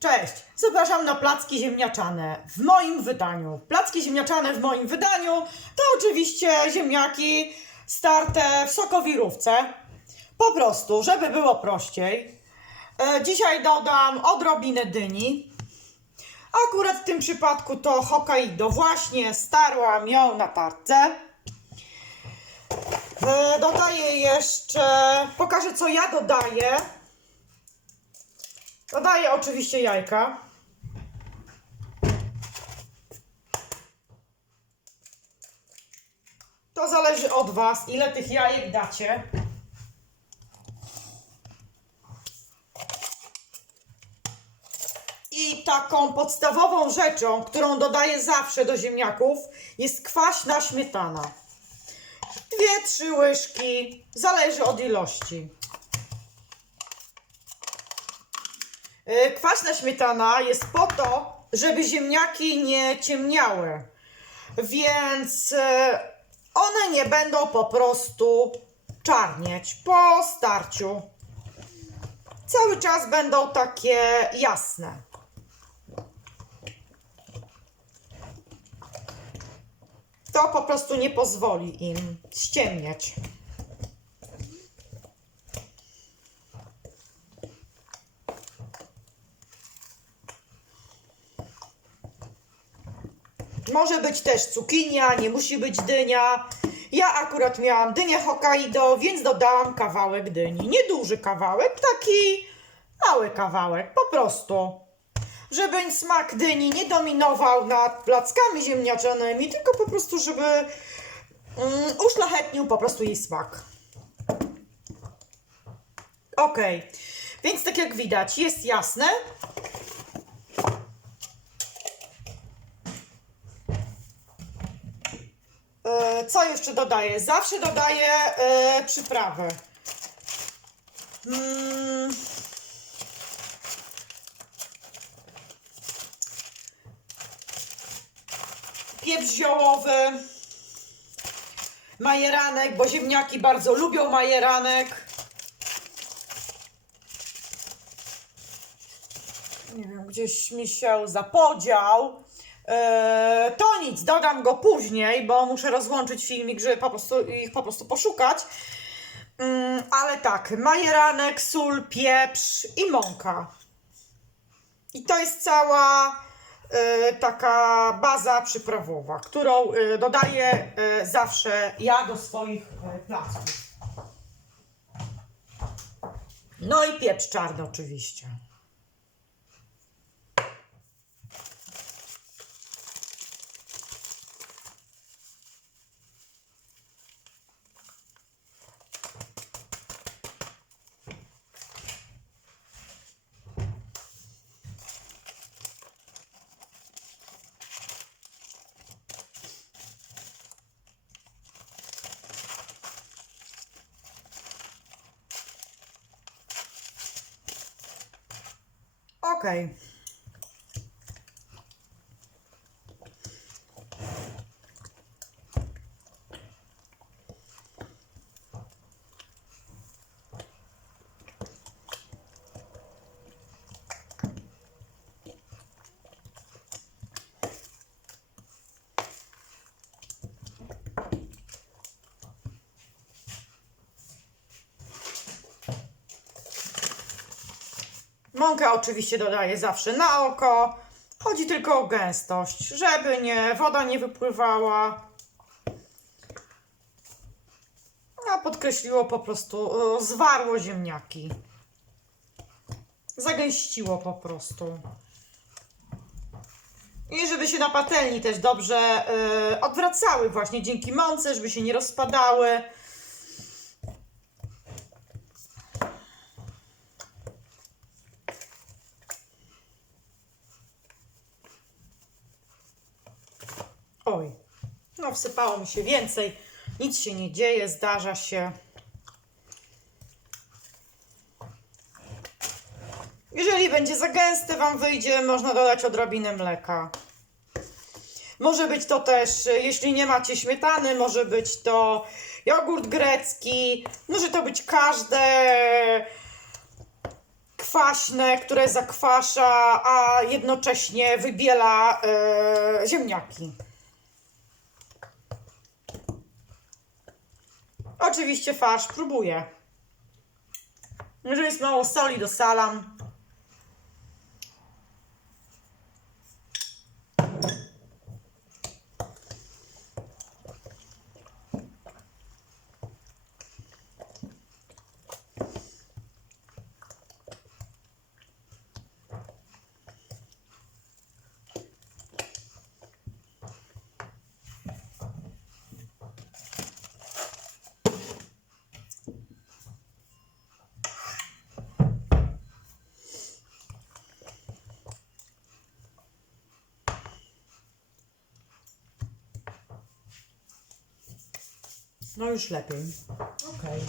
Cześć! Zapraszam na placki ziemniaczane w moim wydaniu. Placki ziemniaczane w moim wydaniu to oczywiście ziemniaki starte w sokowirówce. Po prostu, żeby było prościej. E, dzisiaj dodam odrobinę dyni. Akurat w tym przypadku to Hokkaido. Właśnie starłam ją na tarce. E, dodaję jeszcze, pokażę co ja dodaję. Dodaję oczywiście jajka. To zależy od Was, ile tych jajek dacie. I taką podstawową rzeczą, którą dodaję zawsze do ziemniaków, jest kwaśna śmietana. Dwie, trzy łyżki, zależy od ilości. Y, Kwaśna śmietana jest po to, żeby ziemniaki nie ciemniały, więc y, one nie będą po prostu czarnieć po starciu. Cały czas będą takie jasne. To po prostu nie pozwoli im ściemniać. Może być też cukinia, nie musi być dynia. Ja akurat miałam dynię Hokkaido, więc dodałam kawałek dyni. Nieduży kawałek, taki mały kawałek, po prostu. Żeby smak dyni nie dominował nad plackami ziemniaczanymi, tylko po prostu, żeby mm, uszlachetnił po prostu jej smak. Ok, więc tak jak widać, jest jasne. Co jeszcze dodaję? Zawsze dodaję e, przyprawy. Mm. Pieprz ziołowy. Majeranek, bo ziemniaki bardzo lubią majeranek. Nie wiem, gdzieś mi się zapodział. Eee, to nic, dodam go później, bo muszę rozłączyć filmik, żeby po prostu ich po prostu poszukać. Mm, ale tak, majeranek, sól, pieprz i mąka. I to jest cała e, taka baza przyprawowa, którą e, dodaję e, zawsze ja do swoich e, placków. No i pieprz czarny oczywiście. Okej. Mąkę oczywiście dodaję zawsze na oko. Chodzi tylko o gęstość, żeby nie woda nie wypływała. A podkreśliło po prostu, e, zwarło ziemniaki. Zagęściło po prostu. I żeby się na patelni też dobrze e, odwracały właśnie dzięki mące, żeby się nie rozpadały. Oj, no wsypało mi się więcej. Nic się nie dzieje, zdarza się. Jeżeli będzie za gęste Wam wyjdzie, można dodać odrobinę mleka. Może być to też, jeśli nie macie śmietany, może być to jogurt grecki, może to być każde kwaśne, które zakwasza, a jednocześnie wybiela e, ziemniaki. Oczywiście farsz próbuję. Jeżeli jest mało soli, dosalam. No już lepiej. Okej.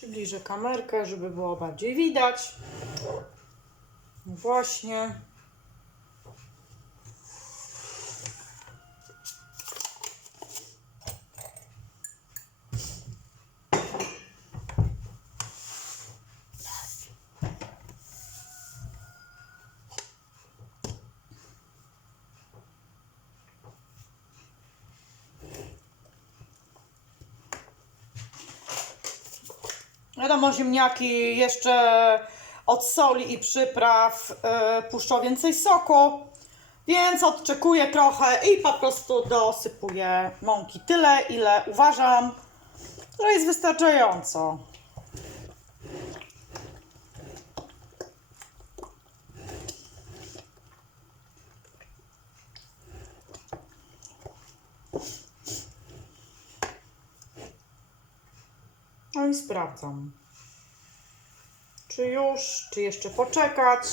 Przybliżę kamerkę, żeby było bardziej widać. No Właśnie. Wiadomo, ziemniaki jeszcze od soli i przypraw yy, puszczą więcej soku, więc odczekuję trochę i po prostu dosypuję mąki tyle, ile uważam, że jest wystarczająco. No i sprawdzam. Czy już, czy jeszcze poczekać?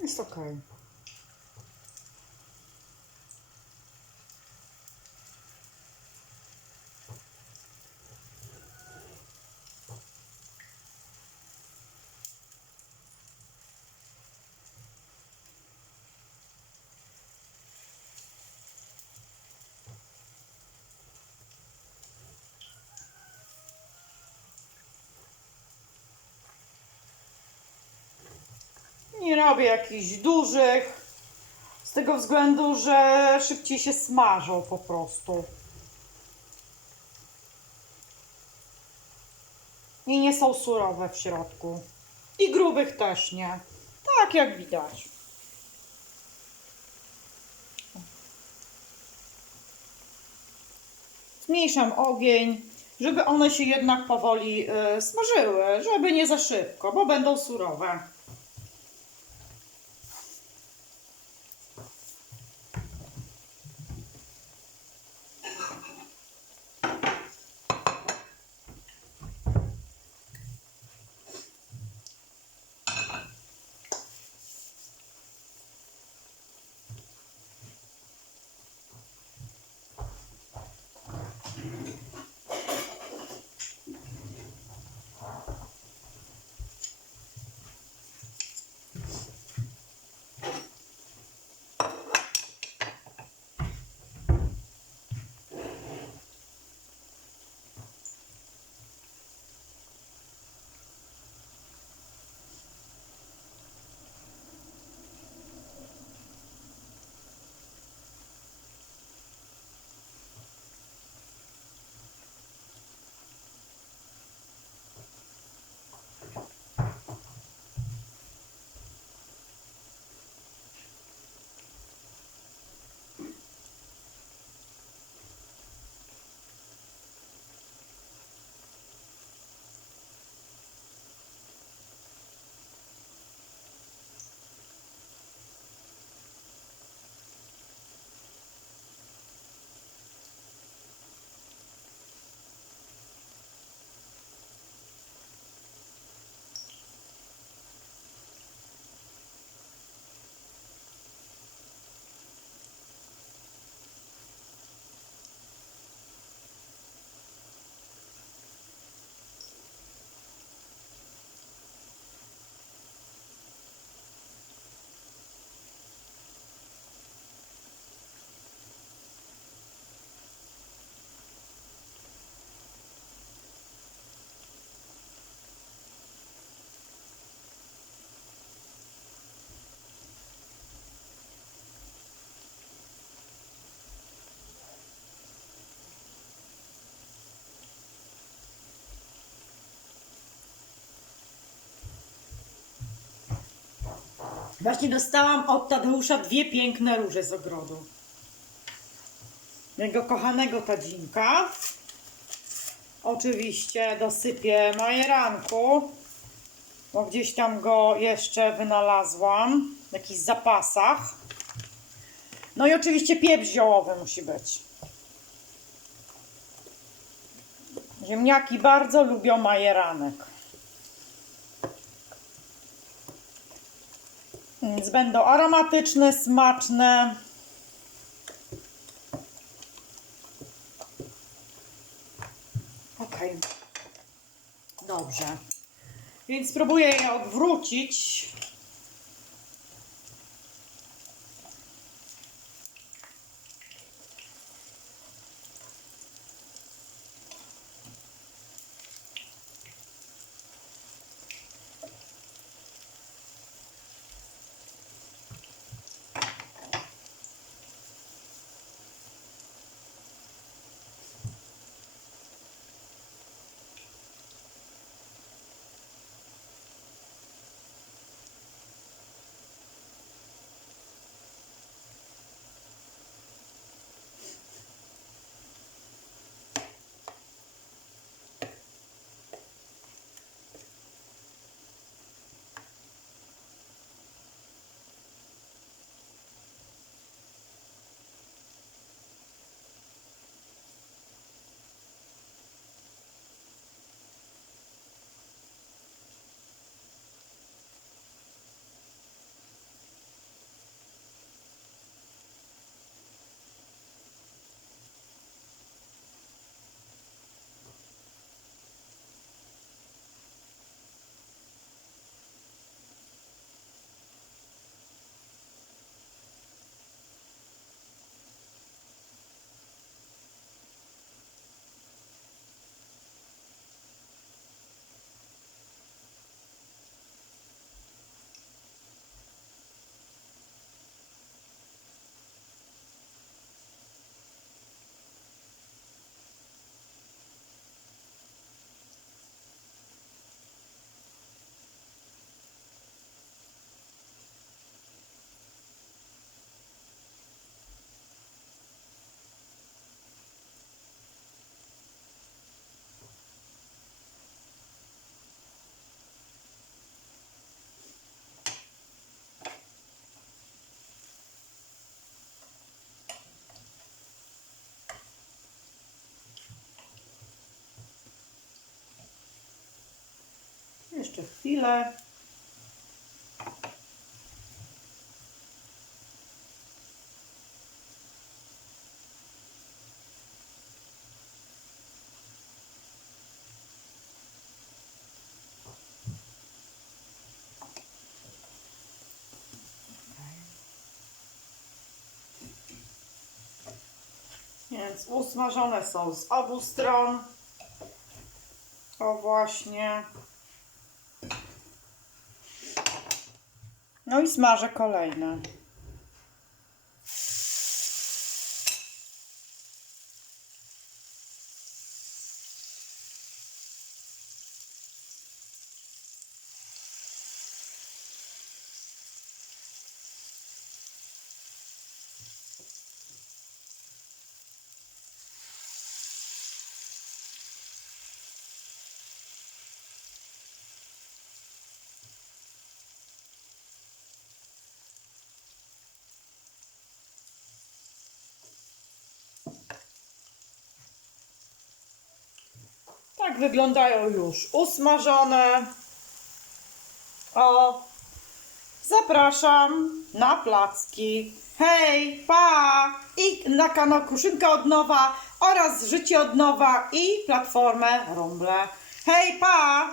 Jest ok. Nie robię jakichś dużych. Z tego względu, że szybciej się smażą po prostu. I nie są surowe w środku. I grubych też nie. Tak jak widać. Zmniejszam ogień, żeby one się jednak powoli y, smażyły, żeby nie za szybko, bo będą surowe. Właśnie dostałam od Tadeusza dwie piękne róże z ogrodu. Jego kochanego tadzinka. Oczywiście dosypię majeranku, bo gdzieś tam go jeszcze wynalazłam w jakichś zapasach. No i oczywiście pieprz ziołowy musi być. Ziemniaki bardzo lubią majeranek. Więc będą aromatyczne, smaczne. Ok. Dobrze. Więc spróbuję je odwrócić. Jeszcze chwilę. Więc usmażone są z obu stron. O właśnie. No i smażę kolejne. Wyglądają już usmażone. O, zapraszam na placki. Hej, pa! I na kanał Kruszynka od nowa oraz Życie od nowa i platformę Rumble. Hej, pa!